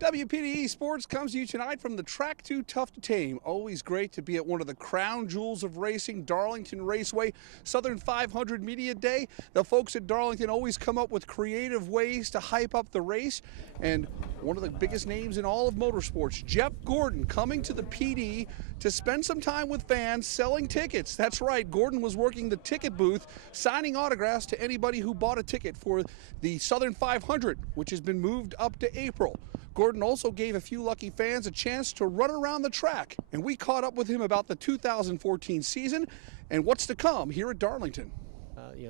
WPDE Sports comes to you tonight from the track too tough to tame. Always great to be at one of the crown jewels of racing, Darlington Raceway, Southern 500 Media Day. The folks at Darlington always come up with creative ways to hype up the race. And one of the biggest names in all of motorsports, Jeff Gordon, coming to the PD to spend some time with fans selling tickets. That's right, Gordon was working the ticket booth, signing autographs to anybody who bought a ticket for the Southern 500, which has been moved up to April. Gordon also gave a few lucky fans a chance to run around the track, and we caught up with him about the 2014 season and what's to come here at Darlington.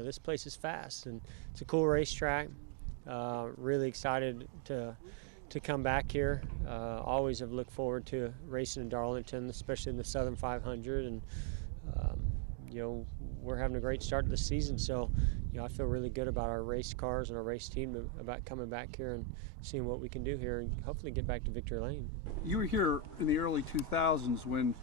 This place is fast, and it's a cool racetrack. Really excited to come back here. Always have looked forward to racing in Darlington, especially in the Southern 500, and we're having a great start to the season, so I feel really good about our race cars and our race team about coming back here and seeing what we can do here and hopefully get back to victory lane. You were here in the early 2000s when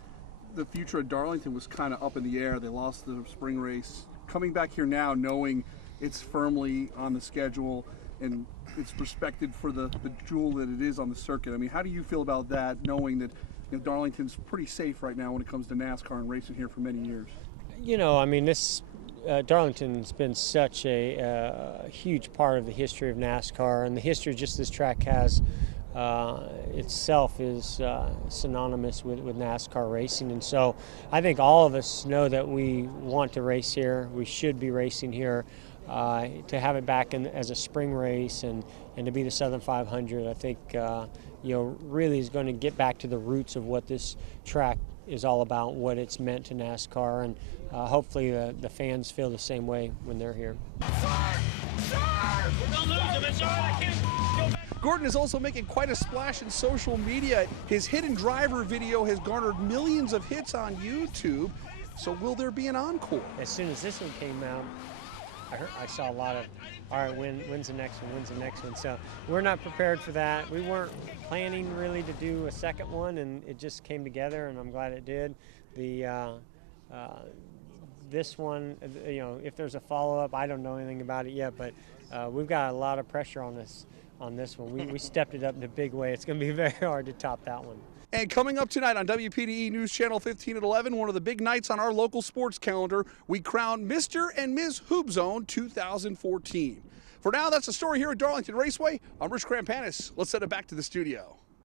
the future of Darlington was kind of up in the air. They lost the spring race. Coming back here now, knowing it's firmly on the schedule and it's respected for the jewel that it is on the circuit. I mean, how do you feel about that, knowing that Darlington's pretty safe right now when it comes to NASCAR and racing here for many years? Darlington's been such a huge part of the history of NASCAR, and the history just this track has itself is synonymous with NASCAR racing. And so I think all of us know that we want to race here. We should be racing here. To have it back as a spring race and to be the Southern 500, I think really is going to get back to the roots of what this track is all about, what it's meant to NASCAR, and hopefully the fans feel the same way when they're here. Gordon is also making quite a splash in social media. His hidden driver video has garnered millions of hits on YouTube. So will there be an encore? As soon as this one came out, I saw a lot of, all right, when's the next one, when's the next one? So we're not prepared for that. We weren't planning really to do a second one, and it just came together, and I'm glad it did. This one, if there's a follow-up, I don't know anything about it yet, but we've got a lot of pressure on this one. We stepped it up in a big way. It's going to be very hard to top that one. And coming up tonight on WPDE News Channel 15 at 11, one of the big nights on our local sports calendar, we crown Mr. and Ms. Hoop Zone 2014. For now, that's the story here at Darlington Raceway. I'm Rich Krampanis. Let's send it back to the studio.